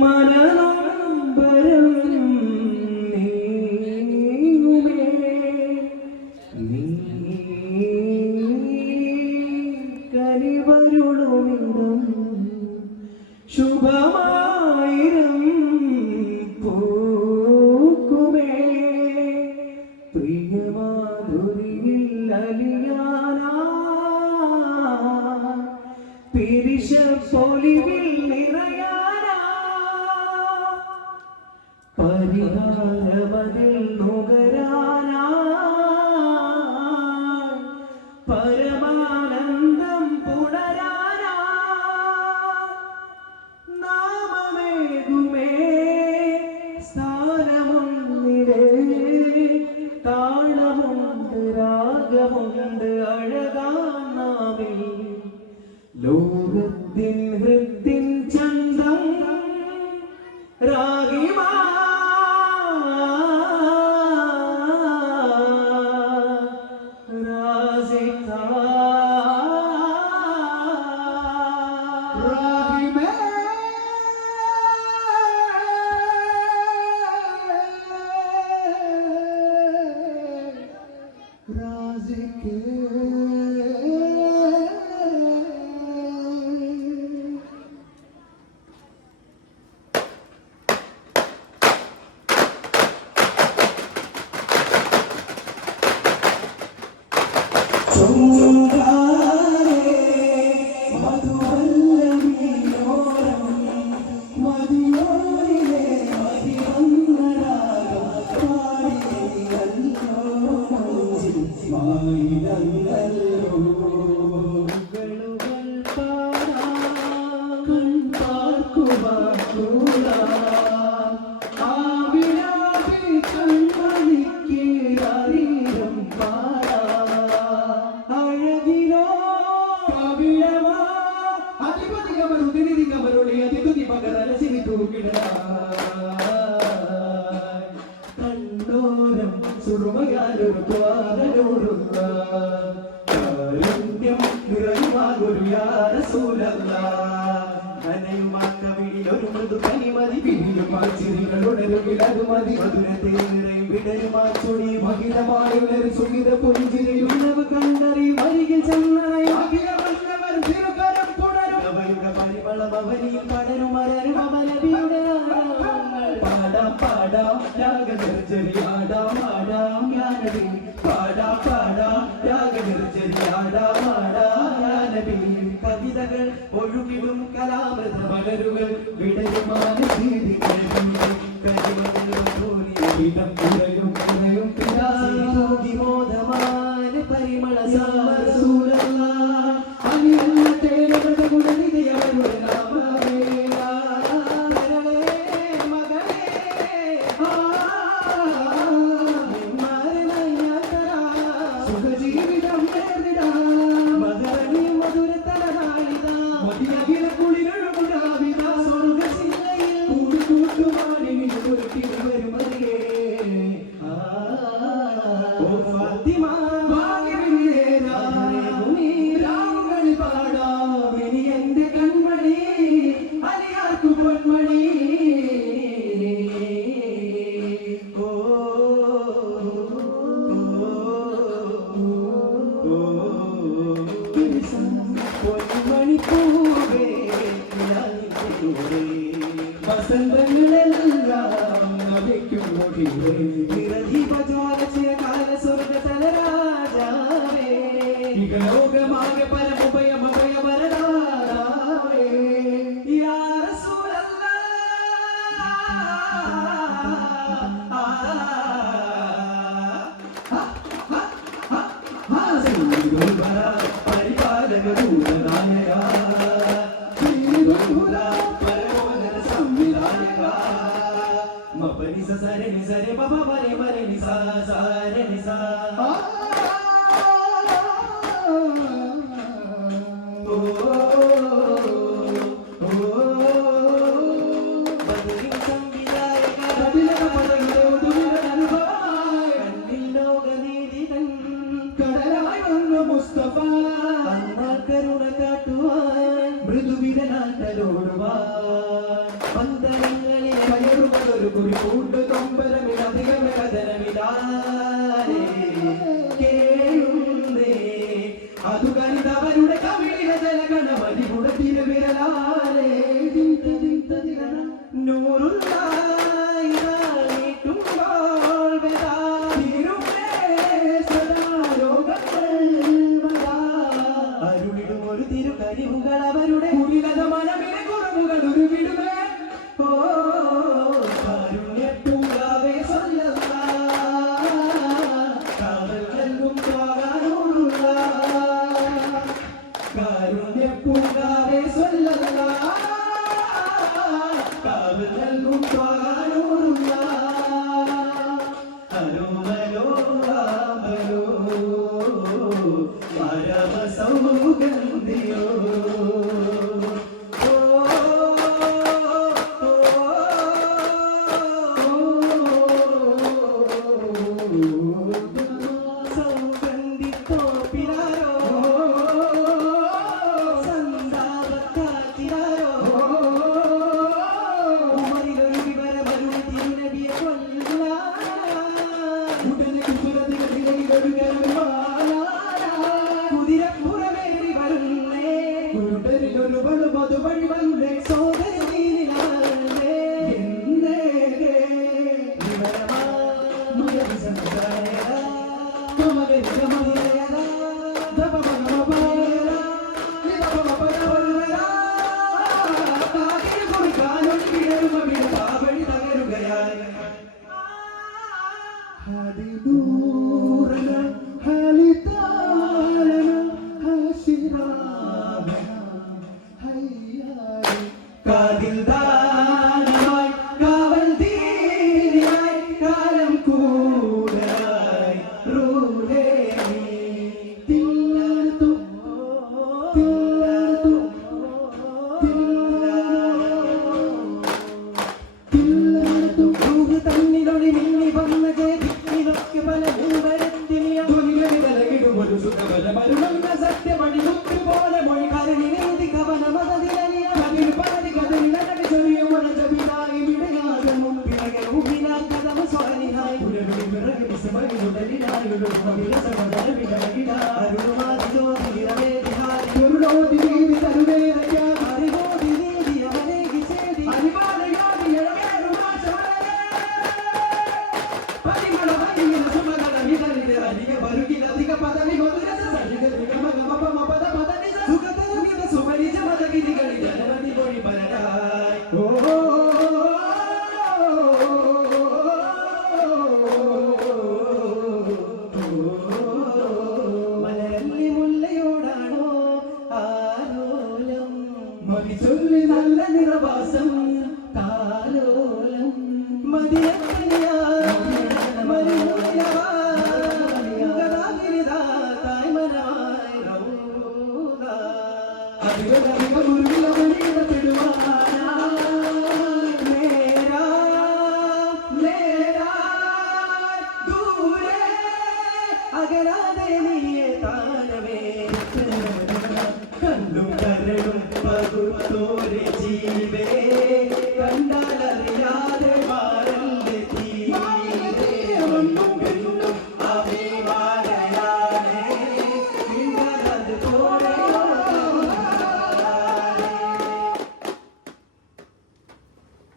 മനനോമ്പരം നീങ്ങുമേ നീ കനിവരുളുമിടം ശുഭമായിരം പൂക്കുമേ പ്രിയമാധുരിയിൽ അലിയാനാ പിരിശ പൊലിവിൽ നിറയാനാ പരിഹാരമതിൽ നുകരാനാ പരമാനന്ദം പുണരാനാ നാമമേകുമേ സ്ഥാനമുണ്ടിരേ താളമുണ്ട് രാഗമുണ്ട് അഴകാനാവിൽ ലോകത്തിൻ ഹൃത്തിൻ ചന്തം രാഗിമാ രാസിതാ രാഗിമേ രാസികേ കണ്ടോരം സുറുമയാലൊരു ദ്വാരനോടുള്ള കാരുണ്യം നിറയുമാകൊരു യാ റസൂലല്ലാഹ് നനയുമാക്കവിളിലൊരു മൃദു കനിമതി പിന്നിലുമാച്ചിരികളുടരുകിൽ അതുമതി മധുരത്തെ നിറയും വിടരുമാ ചൊടി മഹിതമായുള്ളൊരു സുഖിത പുഞ്ചിരിയുള്ളവ് കണ്ടറി വരികിൽ ചെന്നായി അഖിലമല്ലവർ തിരുകരം പുണരും അവരുടെ പരിമളം അവനിൽ പടരും മലരും അവനബിയുടെ പാടാം പാടാം രാഗനിർജരിയാടാം ആടാം യാനബി പാടാം പാടാം രാഗനിർജരിയാടാം ആടാം യാനബി കവിതകൾ ഒഴുകിടും കലാമൃത മലരുകൾ വിടരുമാന സീതികൾ കരിമകളും പുലയും പുലയും പിതാകി മോദമാന പരിമള സാമരസൂലല്ല അനിയല്ല തേനവരുടെ ഗുണനിധിയവരുടെ നാമമേ വസന്തങ്ങളെല്ലാം നദിക്കും സ്വർഗതലരാജാവേ ലോകമാകെ പരമുഭയമഭയമരദാവേ യാ റസൂലല്ലാഹ് പരിപാലകരൂപനായക മപനി സരെ നി സരെ ബബ മരെ മരെ നി സ സരെ നി സ ഓ ഓ ബദരി സംവിധായക ബദിലക പദങ്ങളുടെ ഒടുവിലെ അനുഭവമായി കണ്ണിൽ ലോകനീതിതൻ കടലായി വന്ന മുസ്തഫ അന്നാൽ കരുണ കാട്ടുവാൻ മൃദുവിരലാട്ടലോടുവാൻ മന്ദനങ്ങളിലെ മയറുകളൊരു കുറി പൂണ്ടു കൊമ്പരമിലധികമേ കഥനമിതാരേ കേഴുന്നേ അതു കരുതവരുടെ കവിളിലെ ജലഗണമതിയുടെ തിരുവിരലാരേ നൂറുള്ളായി നീട്ടുമ്പോൾ വെതാ തിരുമേ സദാ ലോകങ്ങൾ വദാ അരുളിടും ഒരു തിരുകരിവുകൾ അവരുടെ കുടിലത മനമിലെ കുറവുകൾ ഉരുവിടുമേ ഓ കാരുണ്യപ്പൂങ്കാവേ സല്ലല്ലാ കാവൽ നൽകും ത്വാഗാനൂറുള്ള കാരുണ്യപ്പൂങ്കാവേ സല്ലല്ലാ കാവൽ നൽകും ത്വാഗാനൂറുള്ള അരോമലോ ആമലോ പരമ സൗഗന്ധിയോ ചൊല്ലി നല്ല നിറവാസം താലോലം മതിയ